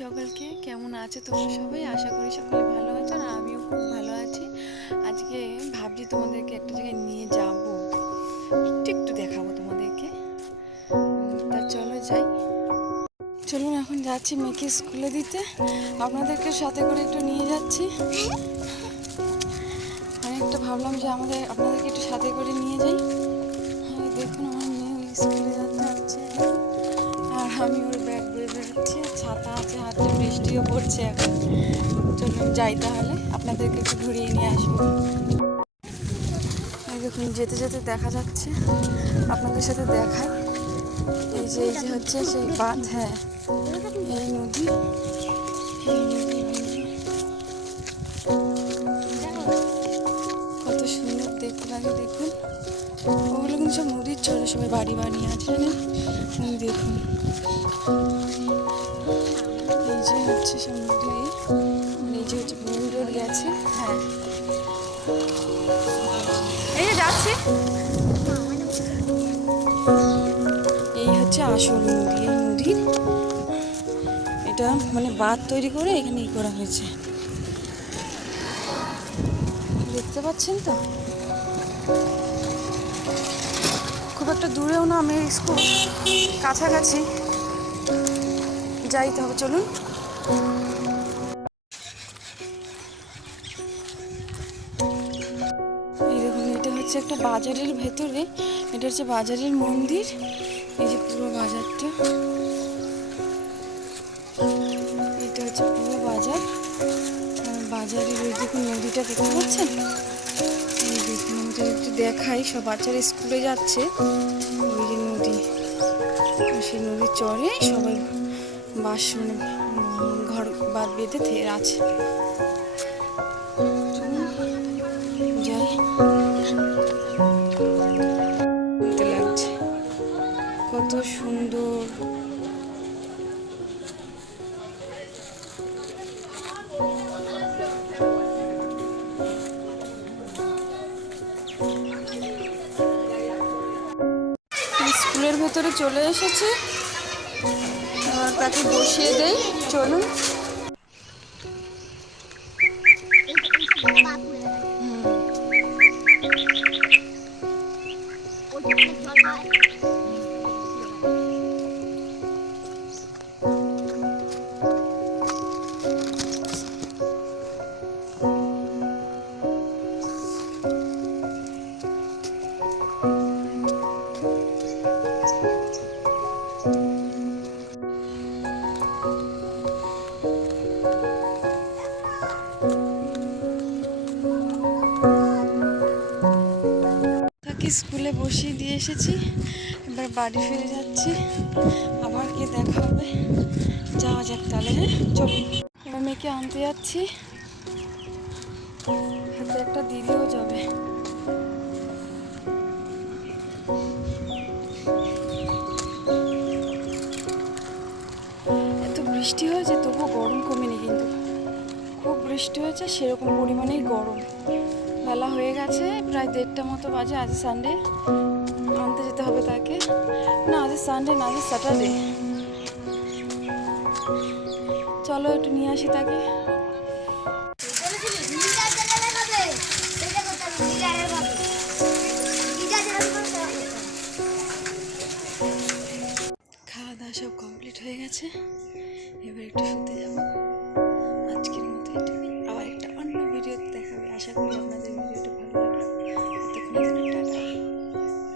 সকলকে। কেমন আছে তোমরা সবাই? আশা করি সকলে ভালো আছো, আর আমিও খুব ভালো আছি। আজকে ভাবছি তোমাদেরকে একটা জায়গায় নিয়ে যাব, একটু দেখাবো তোমাদেরকে। তা চলো যাই। চলুন এখন যাচ্ছি মেয়েকে স্কুলে দিতে, আপনাদেরকে সাথে করে একটু নিয়ে যাচ্ছি। অনেকটা ভাবলাম যে আপনাদেরকে একটু সাথে করে নিয়ে যাই। হ্যাঁ দেখুন, আমার মেয়ে স্কুলে যাচ্ছে আর আমি ওর ব্যাগ বয়ে বেরোচ্ছি। ছাতা আছে হাতে, বৃষ্টিও পড়ছে এখন। চলুন যাই তাহলে, আপনাদেরকে একটু ঘুরিয়ে নিয়ে আসবো। দেখুন যেতে যেতে দেখা যাচ্ছে, আপনাদের সাথে দেখাই। এই যে হচ্ছে সেই বাঁধ, হ্যাঁ এই নদী। কত সুন্দর দেখতে লাগে দেখুন। ওগুলো কিন্তু সব নদীর চরে সবাই বাড়ি বানিয়ে আছে, দেখুন। এই যে হচ্ছে সব নদী, এই যে হচ্ছে মেন রোড গেছে। হ্যাঁ এই যে যাচ্ছি। এই হচ্ছে আসল নদী। এই নদীর এটা মানে বাঁধ তৈরি করে এখানে করা হয়েছে, দেখতে পাচ্ছেন তো। খুব একটা দূরেও না, আমি স্কুল কাছাকাছি, যাইতে হবে। চলুন। এই দেখুন, এটা হচ্ছে একটা বাজারের ভেতরে, এটা হচ্ছে বাজারের মন্দির। এই যে পুরো বাজারটা, এটা হচ্ছে পুরো বাজার। বাজারের ওই দেখুন নদীটা দেখতে পাচ্ছেন। এই দেখুন, নদীটা একটু দেখাই। সব বাচ্চারা স্কুলে যাচ্ছে, ওই যে নদী, সেই নদীর চরে সবাই মানে ঘর বাঁধ বেঁধে আছে। যাই, লাগছে কত সুন্দর। স্কুলের ভেতরে চলে এসেছে, তাকে বসিয়ে দেই। চলুন। স্কুলে বসিয়ে দিয়ে এসেছি, এবার বাড়ি ফিরে যাচ্ছি। আবার গিয়ে দেখা হবে। যাওয়া যাক তাহলে। হ্যাঁ চলুন। এবার মেয়েকে আনতে যাচ্ছি, হাতে একটা দিদিও যাবে। এত বৃষ্টি হয়েছে তবুও গরম কমেনি, কিন্তু খুব বৃষ্টি হয়েছে, সেরকম পরিমাণেই গরম। বেলা হয়ে গেছে, প্রায় 1:30 মতো বাজে। আজ সানডে, আনতে যেতে হবে তাকে। না আজ সানডে না, আজ স্যাটারডে। চলো একটু নিয়ে আসি তাকে। খাওয়া দাওয়া সব কমপ্লিট হয়ে গেছে, এবার একটু শুতে